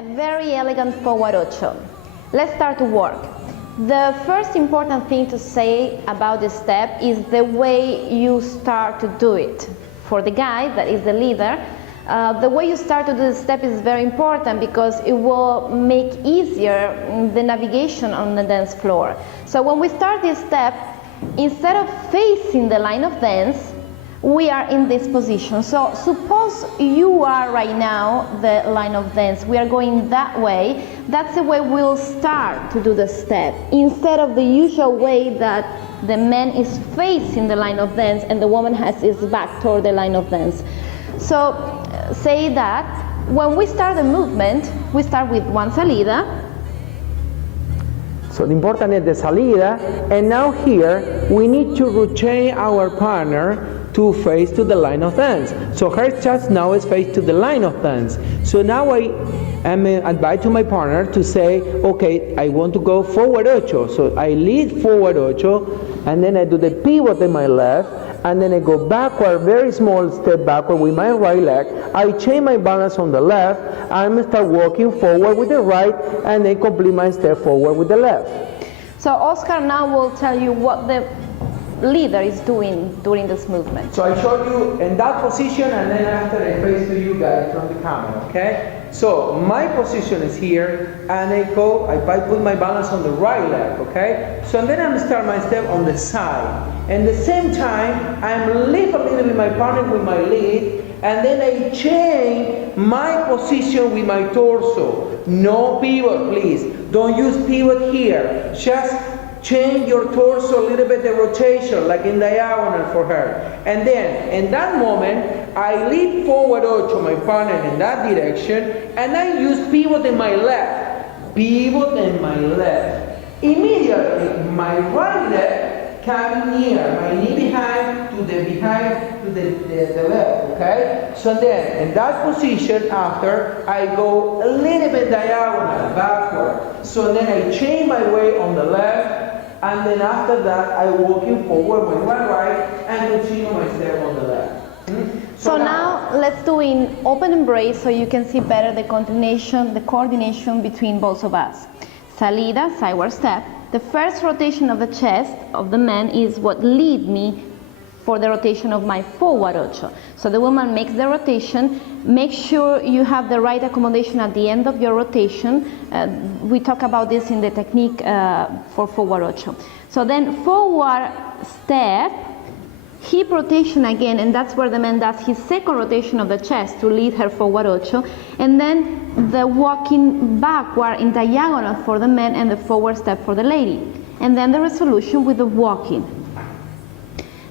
a very elegant forward ocho. Let's start to work. The first important thing to say about this step is the way you start to do it. For the guy that is the leader, the way you start to do the step is very important because it will make easier the navigation on the dance floor. So when we start this step, instead of facing the line of dance, we are in this position. So suppose you are right now the line of dance. We are going that way. That's the way we'll start to do the step. Instead of the usual way that the man is facing the line of dance and the woman has his back toward the line of dance. So say that when we start the movement, we start with one salida. So the important is the salida, and now here we need to rotate our partner to face to the line of dance. So her chest now is face to the line of dance. So now I am advised to my partner to say, okay, I want to go forward ocho. So I lead forward ocho, and then I do the pivot in my left, and then I go backward, very small step backward with my right leg. I change my balance on the left, and start walking forward with the right, and then complete my step forward with the left. So Oscar now will tell you what the leader is doing during this movement. So I showed you in that position, and then after I face to you guys from the camera, okay? So my position is here, and I put my balance on the right leg, okay? So then I'm start my step on the side. And at the same time, I'm lift a little bit my partner with my lead, and then I change my position with my torso. No pivot, please. Don't use pivot here. Just change your torso a little bit, the rotation, like in diagonal for her. And then, in that moment, I lead forward ocho, my partner in that direction, and I use pivot in my left. Pivot in my left. Immediately, my right leg comes near, my knee behind to the left, okay? So then, in that position, after, I go a little bit diagonal, backward. So then I change my way on the left, and then after that, I walking forward with my right and continue my step on the left. So now let's do in open embrace so you can see better the coordination between both of us. Salida, sideward step. The first rotation of the chest of the man is what leads me for the rotation of my forward ocho. So the woman makes the rotation. Make sure you have the right accommodation at the end of your rotation. We talk about this in the technique for forward ocho. So then forward step, hip rotation again, and that's where the man does his second rotation of the chest to lead her forward ocho. And then the walking backward in diagonal for the man and the forward step for the lady. And then the resolution with the walking.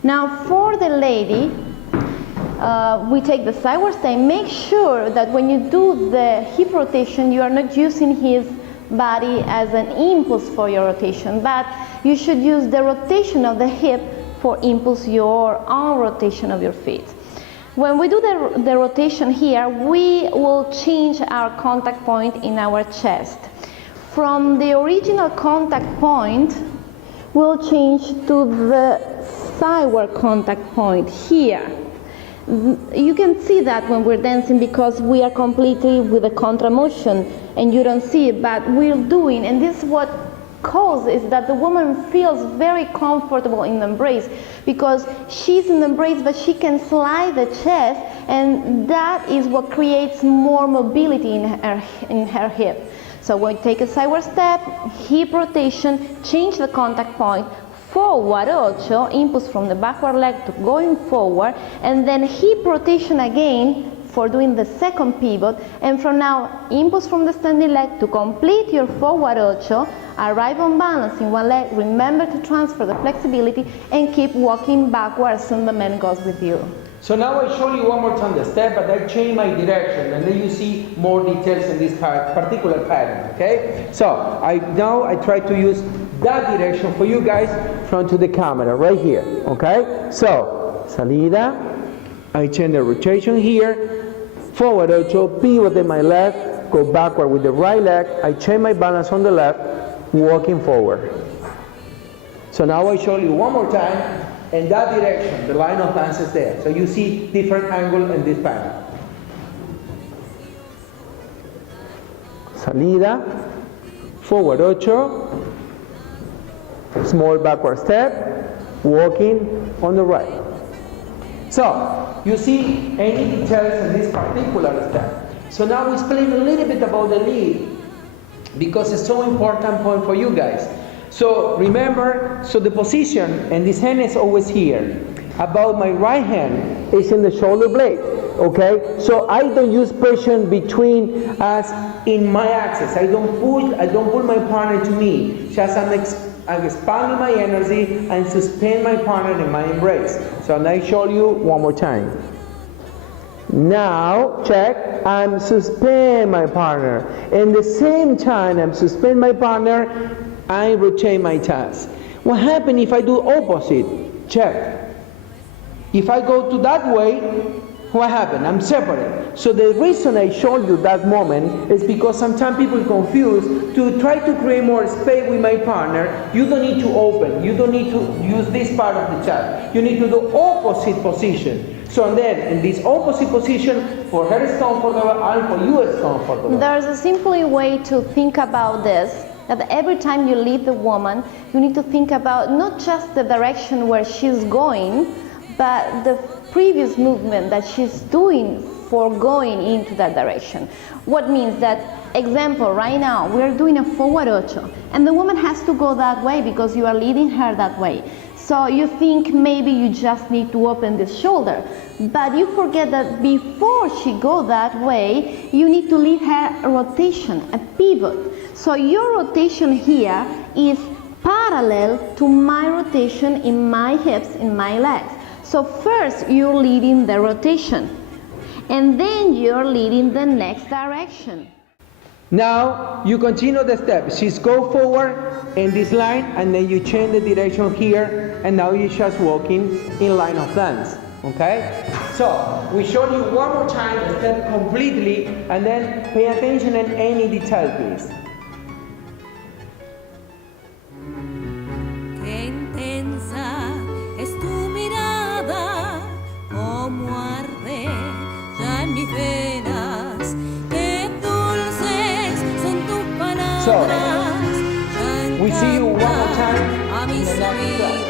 Now for the lady, we take the sideward step. Make sure that when you do the hip rotation, you are not using his body as an impulse for your rotation, but you should use the rotation of the hip for impulse your own rotation of your feet. When we do the rotation here, we will change our contact point in our chest. From the original contact point, we'll change to the sideward contact point here. You can see that when we're dancing because we are completely with a contra motion and you don't see it, but we're doing, and this is what causes is that the woman feels very comfortable in the embrace because she's in the embrace but she can slide the chest, and that is what creates more mobility in her hip. So we take a sideward step, hip rotation, change the contact point, forward ocho, impulse from the backward leg to going forward, and then hip rotation again for doing the second pivot, and from now impulse from the standing leg to complete your forward ocho, arrive on balance in one leg, remember to transfer the flexibility and keep walking backwards and the man goes with you. So now I show you one more time the step, but I change my direction, and then you see more details in this particular pattern, okay? So now I try to use that direction for you guys front to the camera, right here, okay? So, salida, I change the rotation here, forward ocho, pivot in my left, go backward with the right leg, I change my balance on the left, walking forward. So now I show you one more time, in that direction, the line of dance is there. So you see different angle in this pattern. salida, forward ocho, small backward step, walking on the right. So, you see any details in this particular step. So now we explain a little bit about the lead, because it's so important point for you guys. So remember, so the position, and this hand is always here. About my right hand is in the shoulder blade, okay? So I don't use pressure between us in my axis. I don't pull my partner to me. Just I'm expanding my energy and suspend my partner in my embrace. So I show you one more time. Now, check, I'm suspend my partner. In the same time I'm suspend my partner, I rotate my chest. What happens if I do opposite? Check. If I go to that way, what happened? I'm separate. So the reason I showed you that moment is because sometimes people confuse. To try to create more space with my partner, you don't need to open. You don't need to use this part of the chest. You need to do opposite position. So then, in this opposite position, for her it's comfortable and for you it's comfortable. There's a simple way to think about this, that every time you lead the woman, you need to think about not just the direction where she's going, but the previous movement that she's doing for going into that direction. What means that, example, right now we're doing a forward ocho, and the woman has to go that way because you are leading her that way. So you think maybe you just need to open this shoulder, but you forget that before she goes that way, you need to lead her a rotation, a pivot. So your rotation here is parallel to my rotation in my hips, in my legs. So first you're leading the rotation, and then you're leading the next direction. Now you continue the step. She's go forward in this line, and then you change the direction here, and now you're just walking in line of dance. Okay? So we show you one more time the step completely, and then pay attention in any detail, please. Qué intensa es tu mirada, como arde ya en mis venas. Qué dulces son tus palabras. So, we see you one more time A in mis the next oídos. class.